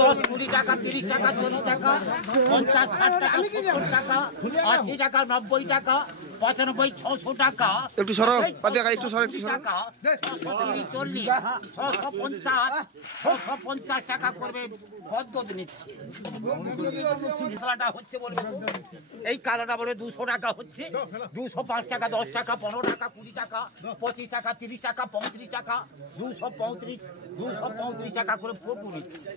10, 20 টাকা, 30 টাকা, 40 টাকা, 50, 60 টাকা, 70 টাকা, 80 টাকা, 90 টাকা, 95, 600 টাকা, একটু সরো একটু সরো, 630, 650, 650 টাকা করবে। পদ্ধতি নিচ্ছে কালাটা হচ্ছে বলবে, এই কালাটা বলবে 200 টাকা হচ্ছে, 205 টাকা, 10 টাকা, 15 টাকা, 20 টাকা, 25 টাকা, 30 টাকা, 35 টাকা, 235 টাকা করে ফটো নিচ্ছে।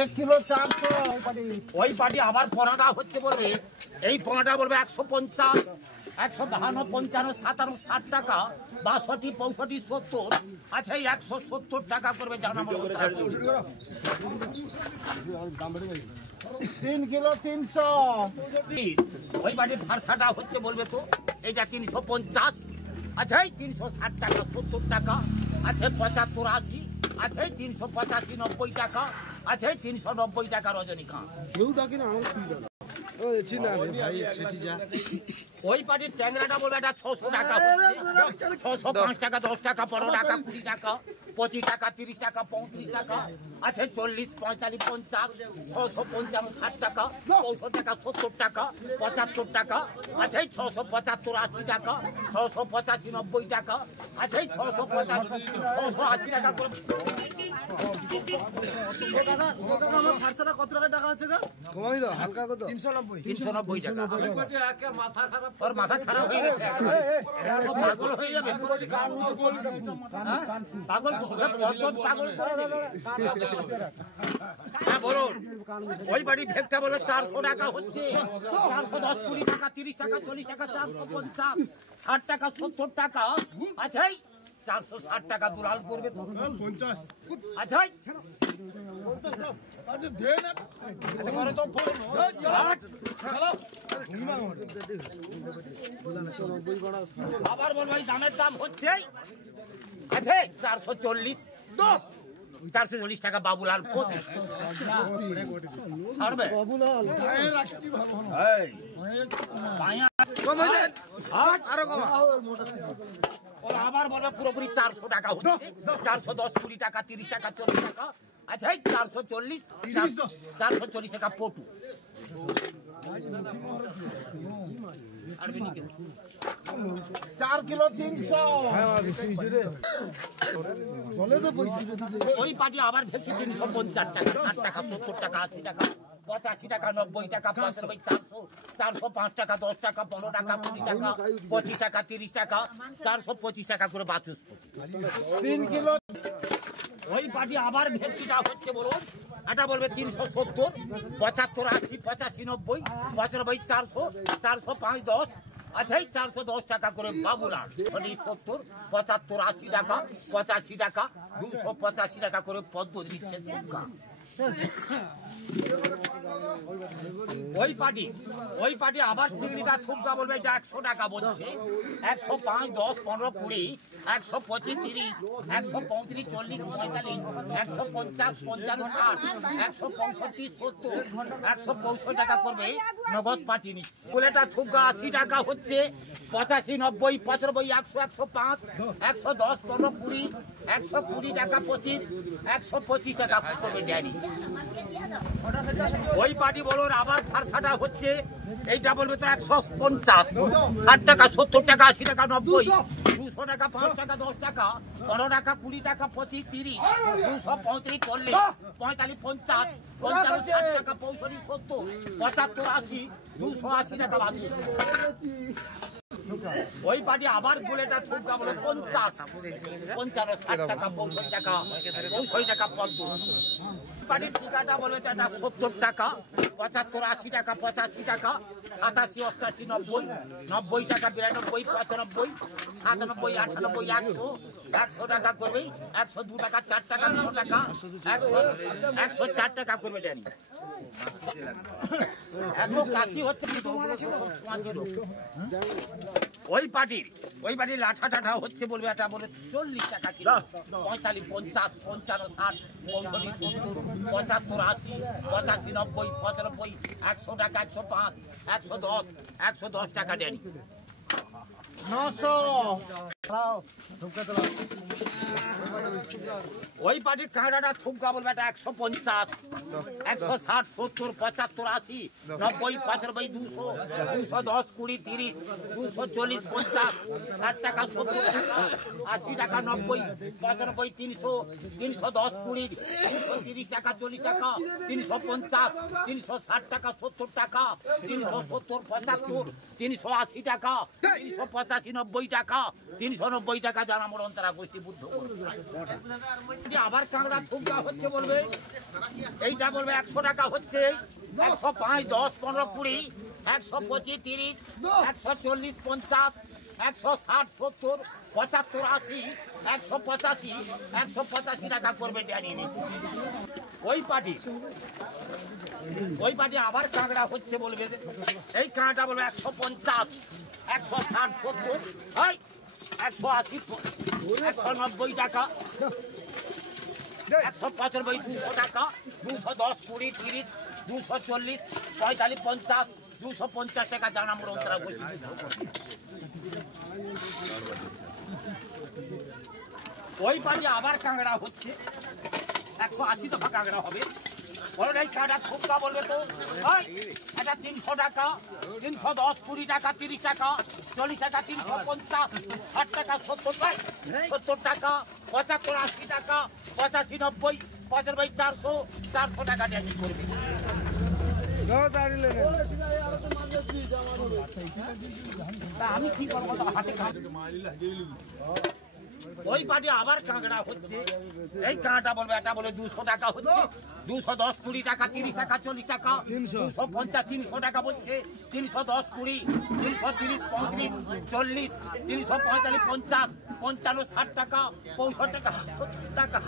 1 কিলো 400 ওই পাটি আবার পোনাটা হচ্ছে বলবে, এই পোনাটা বলবে 150, 152, 55, 57, 60 টাকা, 62, 65, 70, আচ্ছা এই 170 টাকা করবে জানা বলবো। 3 কিলো 300 ওই বাড়ির ভারসাটা হচ্ছে বলবে তো এইটা 350, আচ্ছা এই 360 টাকা, 70 টাকা, আছে 75, 80, আছে 385, 90 টাকা, আছে 390 টাকা রজনীকান্ত। কেউ ডাকি না ওই পাটির ট্যাংরাটা বলবে এটা 600 টাকা হচ্ছে, 605 টাকা, 10 টাকা, 15 টাকা, 20 টাকা, 25 টাকা, 30 টাকা, 35 টাকা, আছে 40, 45, 50, 655, 60 টাকা, 65 টাকা, 70 টাকা, 75 টাকা, আছে 675, 80 টাকা, 685, 90 টাকা, আছে 685, 680 টাকা করে। কত টাকা আছে গা? কমাই দাও হালকা কত? 390 টাকা। ওর মাথা খারাপ হয়ে গেছে, পাগল হয়ে যাবে, পাগল পাগল করে দেবে। হ্যাঁ বলুন, ওই বাড়ি ভেগটা বলবে 400 টাকা হচ্ছে, 410, 20 টাকা, 30 টাকা, 40 টাকা, 450, 60 টাকা, 70 টাকা, আচ্ছা 460 টাকা দুলাল করবে তো 50, আচ্ছা আবার বলবো দামের দাম হচ্ছে আছে 440, 440 টাকা বাবুলাল আবার বলবো পুরোপুরি 400 টাকা হচ্ছে, 410, 20 টাকা, 30 টাকা, 40 টাকা, আচ্ছা 440, 440 টাকা পটু। 4 কিলো 300 ওই পাটি আবার ভেঙে 350 টাকা, 60 টাকা, 70 টাকা, 80 টাকা, 85 টাকা, 90 টাকা, 95, 400, 405 টাকা, 10 টাকা, 15 টাকা, 20 টাকা, 25 টাকা, 30 টাকা, 425 টাকা করে বাচস্পতি। 3 কিলো ওই পাটি আবার ভেঙচিটা হচ্ছে বলুন, এটা বলবে 370, 75, 80, 85, 90, 95, 400, 405, 10, আচ্ছা 410 টাকা করে বাবুলাল। 70, 75, 80 টাকা, 85 টাকা, 285 টাকা করে পদ্ধতি দিচ্ছে। ওই পাটি আবার চিংড়িটা থুপকা বলবে এটা 100 টাকা বলছে, 105, 10, 15, 20, 125, 30, 135, 40, 45, 150, 55, 60, 165, 70, 165 টাকা করবে নগদ পাটি নিচ্ছে। কুলেটা থুপকা 80 টাকা হচ্ছে, 85, 90, 95, 100, 105, 110, 15, 20, 120 টাকা, 25, 125 টাকা করবে ড্যাডি। ওই পাটি বলো আবার ফারসাটা হচ্ছে, এইটা বলবে তো 150, 60 টাকা, 70 টাকা, 80 টাকা, 90, 200 টাকা, 5 টাকা, 10 টাকা, 15 টাকা, 20 টাকা, 25, 30, 235, 40, 45, 50, 55, 60 টাকা, 65, 70, 75, 80, 280 টাকা বাদ। ওই পাটি আবার গোলেটা থুপকা বলে 50, 55, 60 টাকা, 65 টাকা, 65 টাকা, 50। পাটির ঠিকাটা বলে এটা 70 টাকা, 75, 80 টাকা, 85 টাকা, 87, 88, 90, 90 টাকা, 92, 95, 97, 98, 100, 100 টাকা করবে, 102 টাকা, 4 টাকা, 6 টাকা, 104 টাকা করবে ড্যানি। এত কাশি হচ্ছে ওই পাটির লাঠা টাঠা হচ্ছে বলবে এটা বলে 40 টাকা কিলো, 45, 50, 55, 60, 65, 70, 75, 80, 85, 90, 95, 100 টাকা, 105, 110 টাকা ড্যানি। 900 ওই পার্টির কাঁকড়াটা থুমকা বলবে এটা 150, 160, 70, 75, 80, 90, 95, 200, 210, 20, 30, 240, 50, 60 টাকা, 70 টাকা, 80 টাকা, 90, 95, 300, 310, 20, 330 টাকা, 40 টাকা, 350, 360 টাকা, 70 টাকা, 370, 75, 380 টাকা, 385, 90 টাকা, 390 টাকা জানা মোড় অন্তরা গোষ্ঠী বুদ্ধ। আবার কাঁকড়া থুমকা হচ্ছে বলবে এইটা বলবে 100 টাকা হচ্ছে, 105, 10, 15, 20, 125, 30, 140, 50, 160, 70, 75, 80, 185, 185 টাকা করবে জানিয়ে নিচ্ছে। ওই পার্টি আবার কাঁকড়া হচ্ছে বলবে এই কাঁকড়া বলবে 150, 160, 70, 180, 190 টাকা, 195, 200 টাকা, 210, 20, 30, 240, 45, 50, 250 টাকা জানা মোড় অন্তরা গোষ্ঠী। ওই পার্টি আবার কাঁকড়া হচ্ছে 180 টাকা কাঁকড়া হবে। বলে এই কাঁকড়া থুমকা বলবে তো এটা 300 টাকা, 310, 20 টাকা, 30 টাকা, 40 টাকা, 350, 60 টাকা, 70 টাকা, 75, 80 টাকা, 85, 90, 95, 400, 400 টাকা ড্যানি করবে। আমি কি করবো হাতে ওই পার্টি আবার কাঁকড়া হচ্ছে এই কাঁকড়া বলবে এটা বলে 200 টাকা হচ্ছে, 210, 20 টাকা, 30 টাকা, 40 টাকা, 250, 300 টাকা বলছে, 310, 20, 330, 35, 40, 345, 50, 55, 60 টাকা, 65 টাকা, 70 টাকা,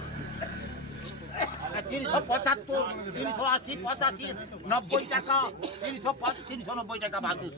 375, 380, 85, 90 টাকা, 390 টাকা বাদুস।